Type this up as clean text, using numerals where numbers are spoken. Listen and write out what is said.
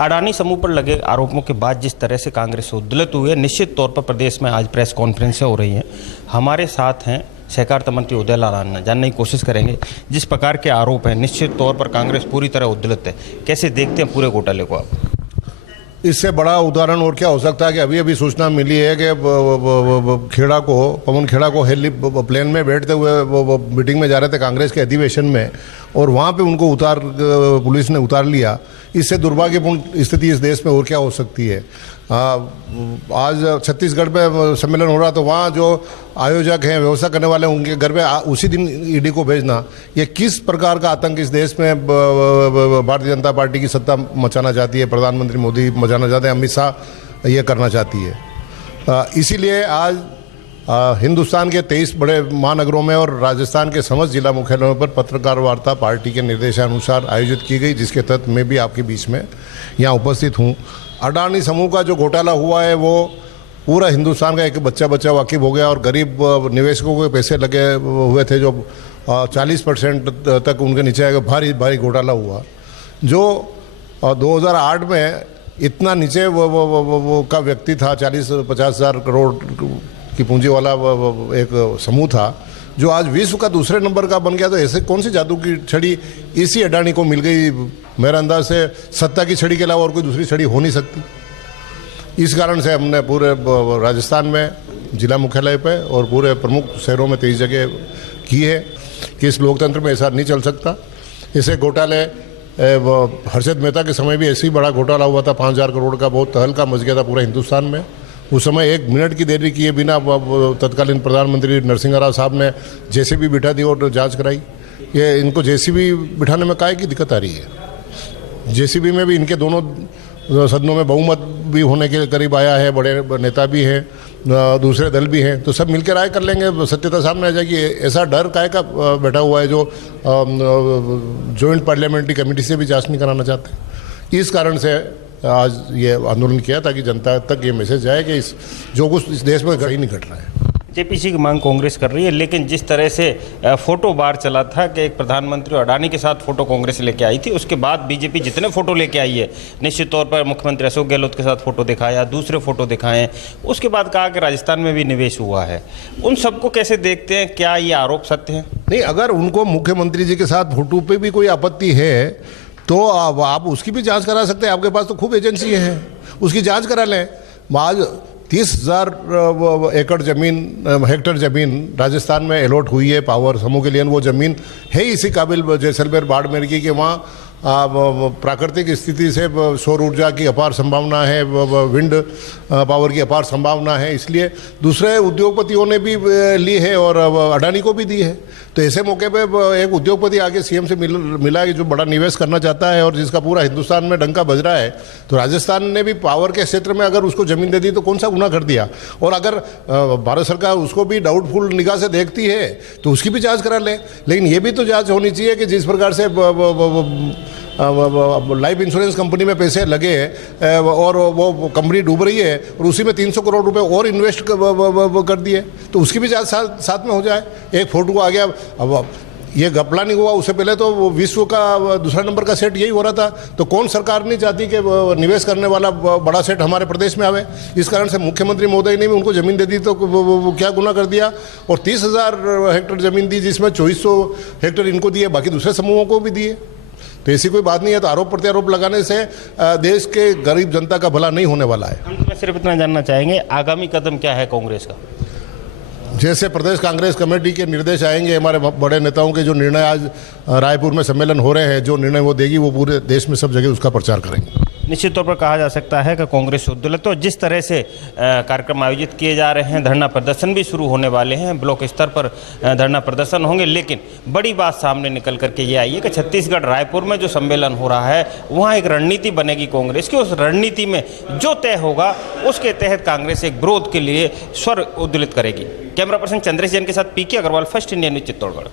अडानी समूह पर लगे आरोपों के बाद जिस तरह से कांग्रेस उद्दलित हुई है, निश्चित तौर पर प्रदेश में आज प्रेस कॉन्फ्रेंसें हो रही हैं। हमारे साथ हैं सहकारिता मंत्री उदयलाल आनंद। जानने की कोशिश करेंगे जिस प्रकार के आरोप हैं, निश्चित तौर पर कांग्रेस पूरी तरह उद्दलित है। कैसे देखते हैं पूरे घोटाले को आप? इससे बड़ा उदाहरण और क्या हो सकता है कि अभी अभी सूचना मिली है कि पवन खेड़ा को हेली प्लेन में बैठते हुए वो मीटिंग में जा रहे थे कांग्रेस के अधिवेशन में, और वहाँ पे उनको पुलिस ने उतार लिया। इससे दुर्भाग्यपूर्ण स्थिति इस देश में और क्या हो सकती है। आज छत्तीसगढ़ में सम्मेलन हो रहा, तो वहाँ जो आयोजक हैं, व्यवस्था करने वाले, उनके घर पे उसी दिन ईडी को भेजना, ये किस प्रकार का आतंक इस देश में भारतीय जनता पार्टी की सत्ता मचाना चाहती है, प्रधानमंत्री मोदी मचाना चाहते हैं, अमित शाह ये करना चाहती है। इसीलिए आज हिंदुस्तान के 23 बड़े महानगरों में और राजस्थान के समस्त जिला मुख्यालयों पर पत्रकार वार्ता पार्टी के निर्देशानुसार आयोजित की गई, जिसके तहत मैं भी आपके बीच में यहाँ उपस्थित हूँ। अडानी समूह का जो घोटाला हुआ है वो पूरा हिंदुस्तान का एक बच्चा वाकिफ हो गया, और गरीब निवेशकों के पैसे लगे हुए थे जो 40% तक उनके नीचे आएगा। भारी भारी घोटाला हुआ जो 2008 में इतना नीचे वो का व्यक्ति था, 40-50 हज़ार करोड़ की पूंजी वाला एक समूह था, जो आज विश्व का दूसरे नंबर का बन गया। तो ऐसे कौन सी जादू की छड़ी इसी अडानी को मिल गई? मेरा अंदाज से सत्ता की छड़ी के अलावा और कोई दूसरी छड़ी हो नहीं सकती। इस कारण से हमने पूरे राजस्थान में जिला मुख्यालय पे और पूरे प्रमुख शहरों में 23 जगह की है कि इस लोकतंत्र में ऐसा नहीं चल सकता। ऐसे घोटाले हर्षद मेहता के समय भी ऐसे ही बड़ा घोटाला हुआ था, 5,000 करोड़ का, बहुत तहलका मच गया था पूरे हिंदुस्तान में। उस समय 1 मिनट की देरी किए बिना तत्कालीन प्रधानमंत्री नरसिंह राव साहब ने जेसीबी बिठा दी और जांच कराई। ये इनको जेसीबी बिठाने में काहे की दिक्कत आ रही है? जेसीबी में भी इनके दोनों सदनों में बहुमत भी होने के करीब आया है, बड़े नेता भी हैं, दूसरे दल भी हैं, तो सब मिलकर राय कर लेंगे, सत्यता सामने आ जाएगी। ऐसा डर काहे का बैठा हुआ है जो जॉइंट पार्लियामेंट्री कमेटी से भी जांच नहीं कराना चाहते? इस कारण से आज ये आंदोलन किया ताकि जनता तक ये मैसेज जाए कि जो कुछ इस देश में कहीं नहीं घट रहा है। जेपीसी की मांग कांग्रेस कर रही है, लेकिन जिस तरह से फोटो बार चला था कि एक प्रधानमंत्री अडानी के साथ फोटो कांग्रेस लेके आई थी, उसके बाद बीजेपी जितने फोटो लेके आई है, निश्चित तौर पर मुख्यमंत्री अशोक गहलोत के साथ फोटो दिखाया, दूसरे फोटो दिखाए, उसके बाद कहा कि राजस्थान में भी निवेश हुआ है। उन सबको कैसे देखते हैं? क्या ये आरोप सत्य है? नहीं, अगर उनको मुख्यमंत्री जी के साथ फोटो पे भी कोई आपत्ति है तो आप उसकी भी जांच करा सकते हैं। आपके पास तो खूब एजेंसी हैं, उसकी जांच करा लें। आज 30,000 हेक्टर ज़मीन राजस्थान में अलॉट हुई है पावर समूह के लिए। वो ज़मीन है इसी काबिल जैसलमेर बाड़मेर की कि वहाँ प्राकृतिक स्थिति से सौर ऊर्जा की अपार संभावना है, विंड पावर की अपार संभावना है, इसलिए दूसरे उद्योगपतियों ने भी ली है और अडानी को भी दी है। तो ऐसे मौके पे एक उद्योगपति आगे सीएम से मिला कि जो बड़ा निवेश करना चाहता है और जिसका पूरा हिंदुस्तान में डंका बज रहा है, तो राजस्थान ने भी पावर के क्षेत्र में अगर उसको ज़मीन दे दी तो कौन सा गुनाह कर दिया? और अगर भारत सरकार उसको भी डाउटफुल निगाह से देखती है तो उसकी भी जाँच करा ले। लेकिन ये भी तो जाँच होनी चाहिए कि जिस प्रकार से लाइफ इंश्योरेंस कंपनी में पैसे लगे और वो कंपनी डूब रही है और उसी में 300 करोड़ रुपए और इन्वेस्ट कर दिए, तो उसकी भी जांच साथ में हो जाए। एक फोटो आ गया, अब ये घपला नहीं हुआ, उससे पहले तो वो विश्व का दूसरा नंबर का सेट यही हो रहा था। तो कौन सरकार नहीं चाहती कि निवेश करने वाला बड़ा सेट हमारे प्रदेश में आवे? इस कारण से मुख्यमंत्री महोदय ने भी उनको ज़मीन दे दी, तो वो क्या गुनाह कर दिया? और 30,000 हेक्टर ज़मीन दी, जिसमें 2400 हेक्टर इनको दिए, बाकी दूसरे समूहों को भी दिए। तो ऐसी कोई बात नहीं है। तो आरोप प्रत्यारोप लगाने से देश के गरीब जनता का भला नहीं होने वाला है। हम सिर्फ इतना जानना चाहेंगे, आगामी कदम क्या है कांग्रेस का? जैसे प्रदेश कांग्रेस कमेटी के निर्देश आएंगे, हमारे बड़े नेताओं के जो निर्णय आज रायपुर में सम्मेलन हो रहे हैं, जो निर्णय वो देगी, वो पूरे देश में सब जगह उसका प्रचार करेंगे। निश्चित तौर पर कहा जा सकता है कि कांग्रेस उद्दलित, तो जिस तरह से कार्यक्रम आयोजित किए जा रहे हैं, धरना प्रदर्शन भी शुरू होने वाले हैं, ब्लॉक स्तर पर धरना प्रदर्शन होंगे। लेकिन बड़ी बात सामने निकल करके ये आई है कि छत्तीसगढ़ रायपुर में जो सम्मेलन हो रहा है, वहाँ एक रणनीति बनेगी कांग्रेस की। उस रणनीति में जो तय होगा उसके तहत कांग्रेस एक विरोध के लिए स्वर उद्दोलित करेगी। कैमरा पर्सन चंद्रेश जैन के साथ PK Agarwal, first India news, Chittorgarh.